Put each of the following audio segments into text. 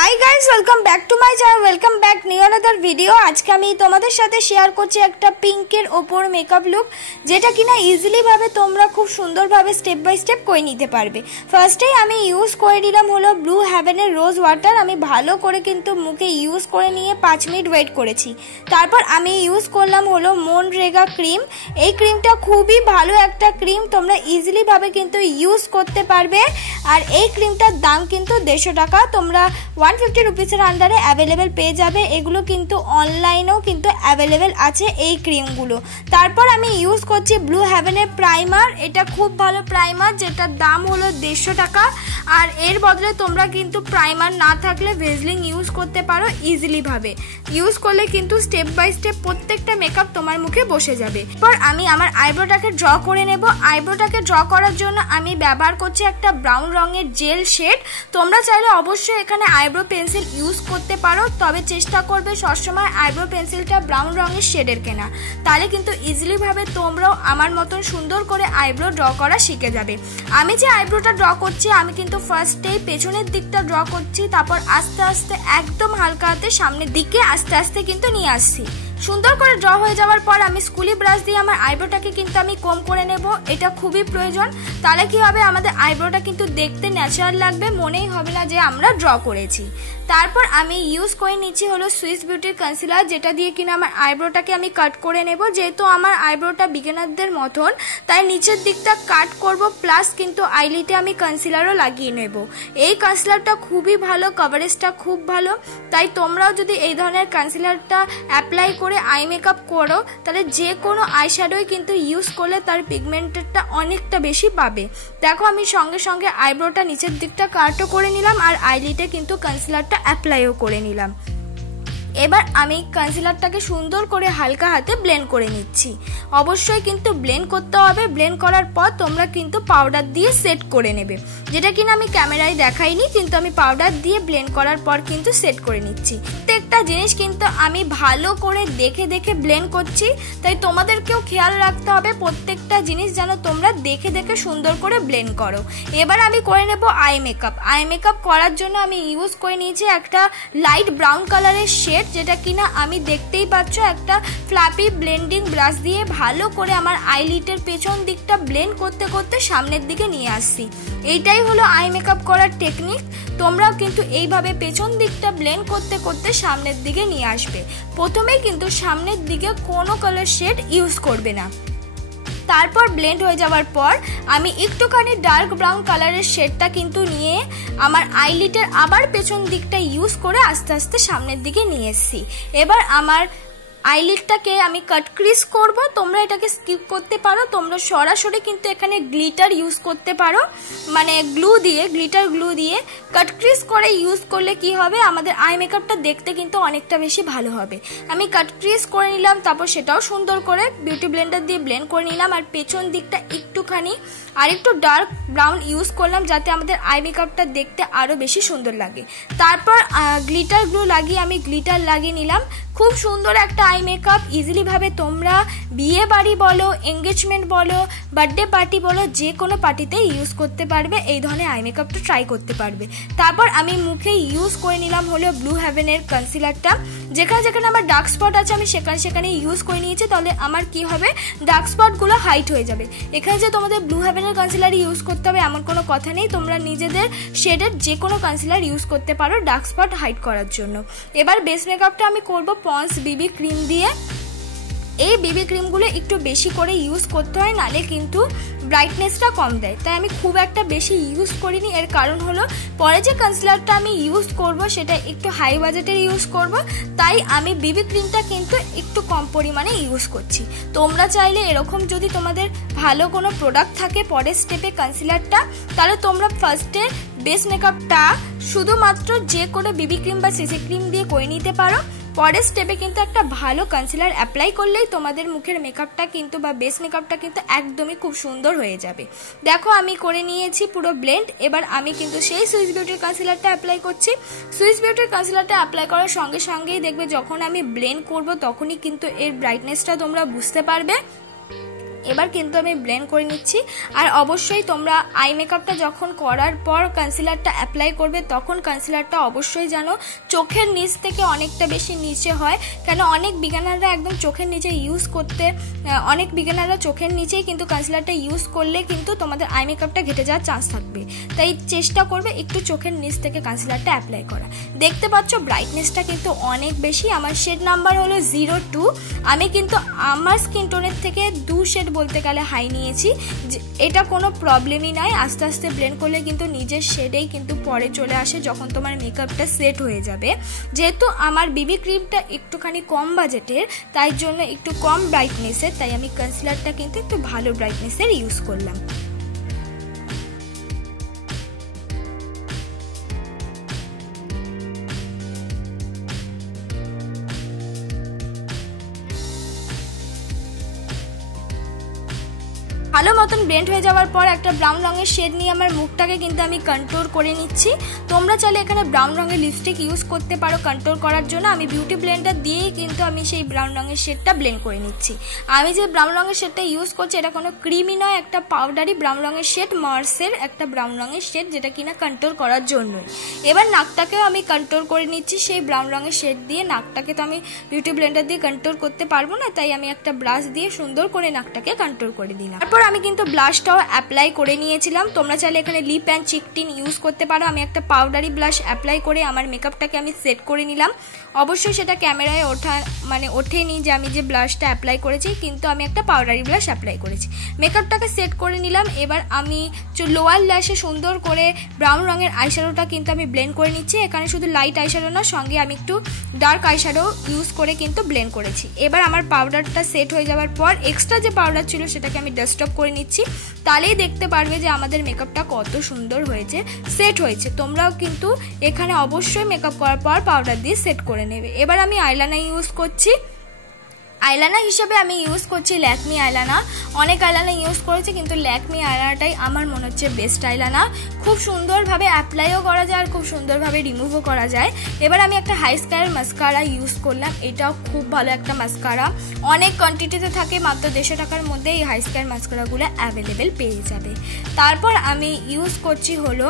Hi guys, welcome back to my channel, welcome back new another video. আজকে আমি তোমাদের সাথে শেয়ার করছি একটা পিঙ্কের ওপর মেকআপ লুক, যেটা কিনা ইজিলি ভাবে তোমরা খুব সুন্দরভাবে স্টেপ বাই স্টেপ করে নিতে পারবে। ফার্স্টেই আমি ইউজ করে নিলাম হলো ব্লু হেভেনের রোজ ওয়াটার। আমি ভালো করে কিন্তু মুখে ইউজ করে নিয়ে 5 মিনিট ওয়েট করেছি। তারপর আমি ইউজ করলাম হলো মনরেগা ক্রিম। এই ক্রিমটা খুবই ভালো একটা ক্রিম, তোমরা ইজিলি ভাবে কিন্তু ইউজ করতে পারবে। আর এই ক্রিমটার দাম কিন্তু 150 টাকা, তোমরা 150 রুপিসের আন্ডারে অ্যাভেলেবেল পেয়ে যাবে। এগুলো কিন্তু অনলাইনেও কিন্তু অ্যাভেলেবেল আছে এই ক্রিমগুলো। তারপর আমি ইউজ করছি ব্লু হেভেনের প্রাইমার। এটা খুব ভালো প্রাইমার, যেটার দাম হলো 150 টাকা। আর এর বদলে তোমরা কিন্তু প্রাইমার না থাকলে ভেজলিং ইউজ করতে পারো ইজিলি ভাবে। ইউজ করলে কিন্তু স্টেপ বাই স্টেপ প্রত্যেকটা মেকআপ তোমার মুখে বসে যাবে। এরপর আমি আমার আইব্রোটাকে ড্র করে নেব। আইব্রোটাকে ড্র করার জন্য আমি ব্যবহার করছি একটা ব্রাউন রঙের জেল শেড। তোমরা চাইলে অবশ্যই এখানে আইব্রো পেন্সিল ইউজ করতে পারো, তবে চেষ্টা করবে সবসময় আইব্রো পেন্সিলটা ব্রাউন রঙের শেডের কেনা, তাহলে কিন্তু ইজিলি ভাবে তোমরাও আমার মতন সুন্দর করে আইব্রো ড্র করা শিখে যাবে। আমি যে আইব্রোটা ড্র করছি, আমি কিন্তু ফার্স্টেই পেছনের দিকটা ড্র করছি, তারপর আস্তে আস্তে একদম হালকা হাতে সামনের দিকে আস্তে আস্তে কিন্তু নিয়ে আসছি। সুন্দর করে ড্র হয়ে যাওয়ার পর আমি স্কুলি ব্রাশ দিয়ে আমার আইব্রোটাকে কিন্তু আমি কম করে নেব। এটা খুবই প্রয়োজন, তাহলে কি হবে, আমাদের আইব্রোটা কিন্তু দেখতে ন্যাচারাল লাগবে, মনেই হবে না যে আমরা ড্র করেছি। তারপর আমি ইউজ করে নিচ্ছি হলো সুইস বিউটির কনসিলার, যেটা দিয়ে কিনা আমার আইব্রোটাকে আমি কাট করে নেব। যেহেতু আমার আইব্রোটা বিগিনারদের মতন, তাই নিচের দিকটা কাট করব, প্লাস কিন্তু আইলিটে আমি কনসিলারও লাগিয়ে নেব। এই কনসিলারটা খুবই ভালো, কভারেজটা খুব ভালো, তাই তোমরাও যদি এই ধরনের কনসিলারটা অ্যাপ্লাই করে আই মেকআপ করো, তাহলে যে কোনো আই শ্যাডোই কিন্তু ইউজ করলে তার পিগমেন্টেডটা অনেকটা বেশি পাবে। দেখো আমি সঙ্গে সঙ্গে আইব্রোটা নিচের দিকটা কাটও করে নিলাম, আর আইলিটে কিন্তু কনসিলারটা অ্যাপ্লাইও করে নিলাম। এবার আমি কনসিলারটাকে সুন্দর করে হালকা হাতে ব্লেন্ড করে নিচ্ছি। অবশ্যই কিন্তু ব্লেন্ড করতে হবে। ব্লেন্ড করার পর তোমরা কিন্তু পাউডার দিয়ে সেট করে নেবে, যেটা কিনা আমি ক্যামেরায় দেখাইনি, কিন্তু আমি পাউডার দিয়ে ব্লেন্ড করার পর কিন্তু সেট করে নিচ্ছি। প্রত্যেকটা জিনিস কিন্তু আমি ভালো করে দেখে দেখে ব্লেন্ড করছি, তাই তোমাদেরকেও খেয়াল রাখতে হবে প্রত্যেকটা জিনিস যেন তোমরা দেখে দেখে সুন্দর করে ব্লেন্ড করো। এবার আমি করে নেব আই মেকআপ। আই মেকআপ করার জন্য আমি ইউজ করে নিয়েছি একটা লাইট ব্রাউন কালারের শেড, যেটা কিনা আমি দেখতেই পাচ্ছ একটা ফ্লাপি ব্লেন্ডিং ব্রাশ দিয়ে ভালো করে আমার আইলিটের পেছন দিকটা ব্লেন্ড করতে করতে সামনের দিকে নিয়ে আসছি। এইটাই হলো আই মেকআপ করার টেকনিক। তোমরাও কিন্তু এইভাবে পেছন দিকটা ব্লেন্ড করতে করতে সামনের দিকে নিয়ে আসবে। প্রথমেই কিন্তু সামনের দিকে কোনো কালার শেড ইউজ করবে না। তারপর ব্লেন্ড হয়ে যাওয়ার পর আমি একটুখানি ডার্ক ব্রাউন কালারের শেডটা কিন্তু নিয়ে আমার আইলিটের আবার পেছন দিকটা ইউজ করে আস্তে আস্তে সামনের দিকে নিয়ে এসেছি। এবার আমার আইলিটটাকে আমি কাট ক্রিজ করব। তোমরা এটাকে স্কিপ করতে পারো, তোমরা সরাসরি কিন্তু এখানে গ্লিটার ইউজ করতে পারো, মানে গ্লু দিয়ে, গ্লিটার গ্লু দিয়ে কাট ক্রিজ করে ইউজ করলে কি হবে, আমাদের আই মেকআপটা দেখতে কিন্তু অনেকটা বেশি ভালো হবে। আমি কাট ক্রিজ করে নিলাম, তারপর সেটাও সুন্দর করে বিউটি ব্লেন্ডার দিয়ে ব্লেন্ড করে নিলাম। আর পেছন দিকটা একটুখানি আর একটু ডার্ক ব্রাউন ইউজ করলাম, যাতে আমাদের আই মেকআপটা দেখতে আরও বেশি সুন্দর লাগে। তারপর গ্লিটার গ্লু লাগিয়ে আমি গ্লিটার লাগিয়ে নিলাম। খুব সুন্দর একটা আই মেকআপ, ইজিলি ভাবে তোমরা বিয়ে বাড়ি বলো, এঙ্গেজমেন্ট বলো, বার্থডে পার্টি বলো, যে কোনো পার্টিতে ইউজ করতে পারবে। এই ধরনের আই মেকআপটা ট্রাই করতে পারবে। তারপর আমি মুখে ইউজ করে নিলাম হলো ব্লু হেভেনের কনসিলারটা। যেখানে যেখানে আমার ডার্ক স্পট আছে আমি সেখানে সেখানে ইউজ করে নিয়েছি, তাহলে আমার কি হবে, ডার্ক স্পটগুলো হাইট হয়ে যাবে। এখানে যে তোমাদের ব্লু হেভেনের কনসিলার ইউজ করতে হবে এমন কোনো কথা নেই, তোমরা নিজেদের শেডের যে কোনো কনসিলার ইউজ করতে পারো ডার্ক স্পট হাইট করার জন্য। এবার বেস মেকআপটা আমি করব পন্স বিবি ক্রিম দিয়ে। এই বিবি ক্রিমগুলো একটু বেশি করে ইউজ করতে হয়, নালে কিন্তু ব্রাইটনেসটা কম দেয়, তাই আমি খুব একটা বেশি ইউজ করিনি। এর কারণ হলো পরে যে কনসিলারটা আমি ইউজ করব সেটা একটু হাই বাজেটের ইউজ করব, তাই আমি বিবি ক্রিমটা কিন্তু একটু কম পরিমাণে ইউজ করছি। তোমরা চাইলে এরকম যদি তোমাদের ভালো কোনো প্রোডাক্ট থাকে পরের স্টেপে কনসিলারটা, তাহলে তোমরা ফার্স্টে বেস মেকআপটা শুধুমাত্র যে কোনো বিবি ক্রিম বা সিসি ক্রিম দিয়ে করে নিতে পারো। পরের স্টেপে কিন্তু একটা ভালো কনসিলার অ্যাপ্লাই করলেই তোমাদের মুখের মেকআপটা কিন্তু বা বেস মেকআপটা কিন্তু একদমই খুব সুন্দর হয়ে যাবে। দেখো আমি করে নিয়েছি পুরো ব্লেন্ড। এবার আমি কিন্তু সেই সুইস বিউটির কনসিলারটা অ্যাপ্লাই করছি। সুইস বিউটির কনসিলারটা অ্যাপ্লাই করার সঙ্গে সঙ্গেই দেখবে যখন আমি ব্লেন্ড করব তখনই কিন্তু এর ব্রাইটনেসটা তোমরা বুঝতে পারবে। এবার কিন্তু আমি ব্লেন্ড করে নিচ্ছি। আর অবশ্যই তোমরা আই মেকআপটা যখন করার পর কনসিলারটা অ্যাপ্লাই করবে তখন কনসিলারটা অবশ্যই জানো চোখের নিচ থেকে অনেকটা বেশি নিচে হয়, কেন অনেক বিগিনাররা একদম চোখের নিচে ইউজ করতে, অনেক বিগিনাররা চোখের নিচেই কিন্তু কনসিলারটা ইউজ করলে কিন্তু তোমাদের আই মেকআপটা ঘেটে যাওয়ার চান্স থাকবে। তাই চেষ্টা করবে একটু চোখের নিচ থেকে কনসিলারটা অ্যাপ্লাই করা। দেখতে পাচ্ছ ব্রাইটনেসটা কিন্তু অনেক বেশি। আমার শেড নাম্বার হলো 02। আমি কিন্তু আমার স্কিন টোনের থেকে 2 শেড বলতে গেলে হাই নিয়েছি। এটা কোনো প্রবলেমই নয়, আস্তে আস্তে ব্লেন্ড করলে কিন্তু নিজের শেডেই কিন্তু পরে চলে আসে যখন তোমার মেকআপটা সেট হয়ে যাবে। যেহেতু আমার বিবি ক্রিমটা একটুখানি কম বাজেটের, তাই জন্য একটু কম ব্রাইটনেসের, তাই আমি কনসিলারটা কিন্তু একটু ভালো ব্রাইটনেসের ইউজ করলাম। ভালো মতন ব্লেন্ড হয়ে যাওয়ার পর একটা ব্রাউন রঙের শেড নিয়ে আমার মুখটাকে কিন্তু আমি কন্ট্রোল করে নিচ্ছি। তোমরা চাইলে এখানে ব্রাউন রঙের লিপস্টিক ইউজ করতে পারো কন্ট্রোল করার জন্য। আমি বিউটি ব্লেন্ডার দিয়েই কিন্তু আমি সেই ব্রাউন রঙের শেডটা ব্লেন্ড করে নিচ্ছি। আমি যে ব্রাউন রঙের শেডটা ইউজ করছি এটা কোনো ক্রিমি নয়, একটা পাউডারি ব্রাউন রঙের শেড, মার্সের একটা ব্রাউন রঙের শেড, যেটা কিনা কন্ট্রোল করার জন্যই। এবার নাকটাকেও আমি কন্ট্রোল করে নিচ্ছি সেই ব্রাউন রঙের শেড দিয়ে। নাকটাকে তো আমি বিউটি ব্লেন্ডার দিয়ে কন্ট্রোল করতে পারবো না, তাই আমি একটা ব্রাশ দিয়ে সুন্দর করে নাকটাকে কন্ট্রোল করে দিলাম। তারপর আমি কিন্তু ব্লাশটাও অ্যাপ্লাই করে নিয়েছিলাম। তোমরা চাইলে এখানে lip and cheek tint use করতে পারো। আমি একটা পাউডারি ব্লাশ অ্যাপ্লাই করে আমার মেকআপটাকে আমি সেট করে নিলাম। অবশ্যই সেটা ক্যামেরায় ওঠেনি যে আমি যে ব্লাশটা অ্যাপ্লাই করেছি, কিন্তু আমি একটা পাউডারি ব্লাশ অ্যাপ্লাই করেছি। মেকআপটাকে সেট করে নিলাম। এবার আমি লোয়ার ল্যাশে সুন্দর করে ব্রাউন রঙের আইশ্যাডোটা কিন্তু আমি ব্লেন্ড করে নিচ্ছি। এখানে শুধু লাইট আইশ্যাডো না, সঙ্গে আমি একটু ডার্ক আইশ্যাডো ইউজ করে কিন্তু ব্লেন্ড করেছি। এবার আমার পাউডারটা সেট হয়ে যাওয়ার পর এক্সট্রা যে পাউডার ছিল সেটাকে আমি ডাস্ট অফ করে নিচ্ছি। তাহলেই দেখতে পারবে যে আমাদের মেকআপটা কত সুন্দর হয়েছে, সেট হয়েছে। তোমরাও কিন্তু এখানে অবশ্যই মেকআপ করার পর পাউডার দিয়ে সেট করে নেবে। এবার আমি আইলাইনার ইউজ করছি। আইলাইনার হিসেবে আমি ইউজ করছি ল্যাকমি আইলাইনার। অনেক আইলাইনার ইউজ করেছে, কিন্তু ল্যাকমি আইলাইনারটাই আমার মনে হচ্ছে বেস্ট আইলাইনার। খুব সুন্দরভাবে অ্যাপ্লাইও করা যায় আর খুব সুন্দরভাবে রিমুভও করা যায়। এবার আমি একটা হাই স্কায়ার মাস্কারা ইউজ করলাম। এটাও খুব ভালো একটা মাস্কারা, অনেক কোয়ান্টিটিতে থাকে, মাত্র 150 টাকার মধ্যে এই হাই স্কায়ার মাস্কারাগুলো অ্যাভেলেবেল পেয়ে যাবে। তারপর আমি ইউজ করছি হলো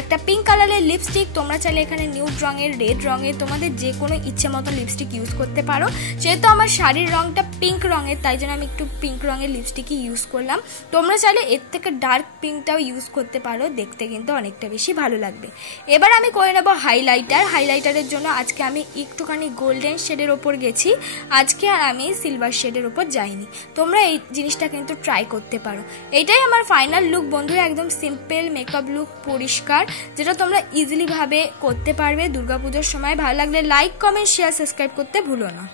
একটা পিঙ্ক কালারের লিপস্টিক। তোমরা চাইলে এখানে নিউড রঙের, রেড রঙের, তোমাদের যে কোনো ইচ্ছে মতো লিপস্টিক ইউজ করতে পারো। যেহেতু আমার শাড়ির রঙটা পিঙ্ক রঙের, তাই জন্য আমি একটু পিঙ্ক রঙের লিপস্টিকই ইউজ করলাম। তোমরা চাইলে এর থেকে ডার্ক পিঙ্কটাও ইউজ করতে পারো, দেখতে কিন্তু অনেকটা বেশি ভালো লাগবে। এবার আমি করে নেবো হাইলাইটার। হাইলাইটারের জন্য আজকে আমি একটুখানি গোল্ডেন শেডের ওপর গেছি আজকে, আর আমি সিলভার শেডের ওপর যাইনি। তোমরা এই জিনিসটা কিন্তু ট্রাই করতে পারো। এটাই আমার ফাইনাল লুক বন্ধুরা, একদম সিম্পল মেকআপ লুক, পরিষ্কার, যেটা তোমরা ইজিলি ভাবে করতে পারবে দুর্গাপুজোর সময়। ভালো লাগলে লাইক, কমেন্ট, শেয়ার, সাবস্ক্রাইব করতে ভুলো না।